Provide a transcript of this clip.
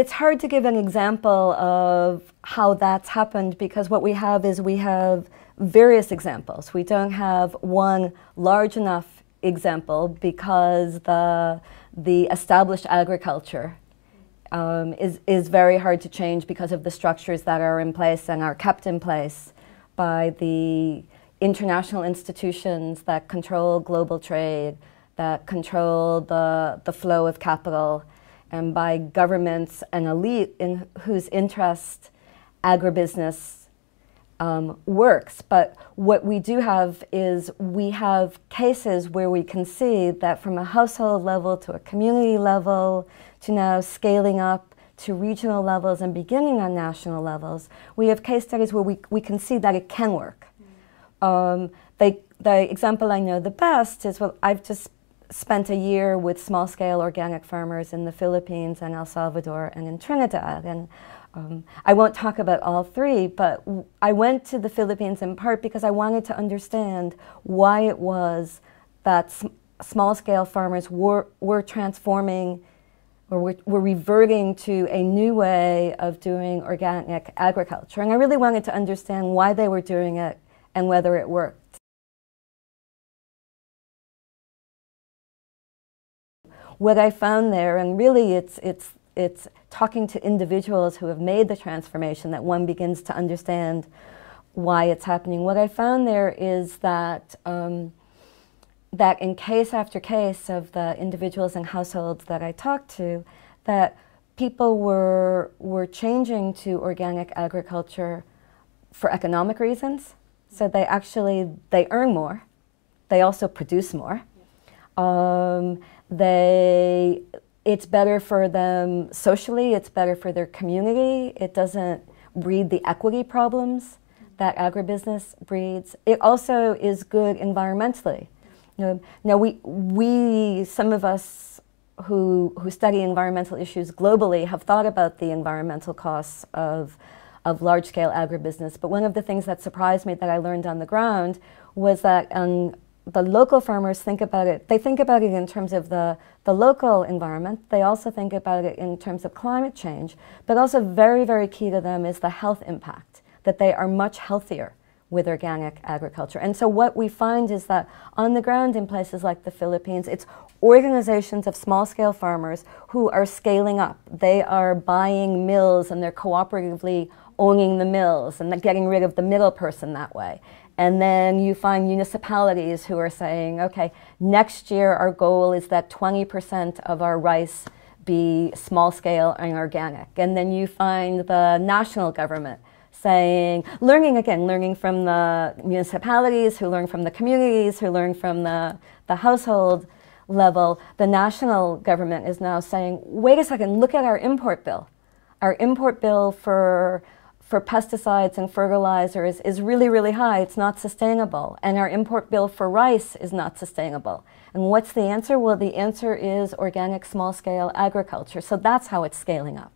it's hard to give an example of how that's happened, because what we have is we have various examples. We don't have one large enough example because the established agriculture is very hard to change because of the structures that are in place and are kept in place by the international institutions that control global trade, that control the flow of capital, and by governments and elite in whose interest agribusiness works. But what we do have is we have cases where we can see that from a household level to a community level to now scaling up to regional levels and beginning on national levels, we have case studies where we can see that it can work. The example I know the best is, well, I've just spent a year with small-scale organic farmers in the Philippines and El Salvador and in Trinidad. And I won't talk about all three, but I went to the Philippines in part because I wanted to understand why it was that small-scale farmers were transforming, or were reverting to a new way of doing organic agriculture. And I really wanted to understand why they were doing it and whether it worked. What I found there, and really it's talking to individuals who have made the transformation that one begins to understand why it's happening. What I found there is that that in case after case of the individuals and households that I talked to, that people were changing to organic agriculture for economic reasons. So they earn more. They also produce more. It's better for them socially, it's better for their community, it doesn't breed the equity problems that agribusiness breeds. It also is good environmentally. Now some of us who study environmental issues globally have thought about the environmental costs of large-scale agribusiness, but one of the things that surprised me that I learned on the ground was that the local farmers think about it in terms of the local environment. They also think about it in terms of climate change, but also very, very key to them is the health impact, that they are much healthier with organic agriculture. And so what we find is that on the ground in places like the Philippines, it's organizations of small-scale farmers who are scaling up. They are buying mills and they're cooperatively owning the mills and getting rid of the middle person that way. And then you find municipalities who are saying, okay, next year our goal is that 20% of our rice be small scale and organic. And then you find the national government saying, learning from the municipalities, who learn from the communities, who learn from the household level. The national government is now saying, wait a second, look at our import bill. Our import bill for pesticides and fertilizers is really, really high. It's not sustainable. And our import bill for rice is not sustainable. And what's the answer? Well, the answer is organic small-scale agriculture. So that's how it's scaling up.